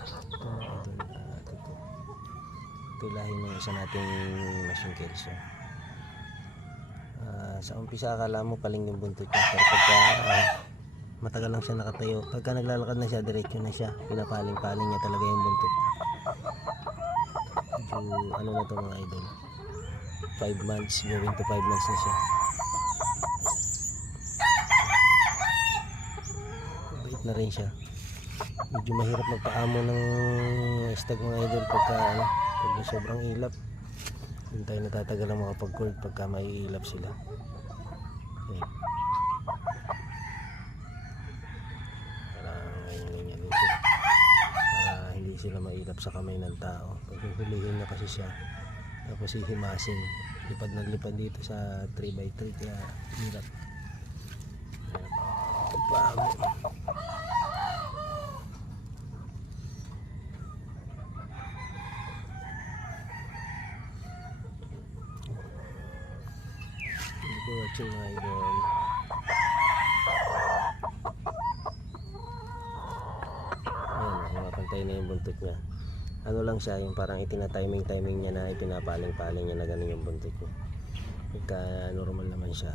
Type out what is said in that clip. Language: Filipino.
Ito mga idol, ito lahi ng isa nating machine kelso. Sa umpisa akala mo paling yung buntot niya, pero pagka matagal lang siya nakatayo, pagka naglalakad na siya, diretso na siya, pinapaling-paling niya talaga yung buntot. Medyo ano na to mga idol, 5 months, going to 5 months na siya. Mabait na rin siya. Medyo mahirap magpaamo ng stag mga idol pagka pag sobrang ilap. Hindi tayo natatagal ang makapag-cord pagka may ilap sila. Okay. Parang ganyan din sila, para hindi sila mailap sa kamay ng tao. Pag hulihin na kasi siya, tapos hihimasin, lipad na lipad dito sa 3x3, kaya hirap. Paamo. Watching mga idol. Ayan, nakapantay na yung buntot niya. Ano lang siya, yung parang itinatiming niya na ipinapaling-paling niya na ganun yung buntot niya. Pagka normal naman siya.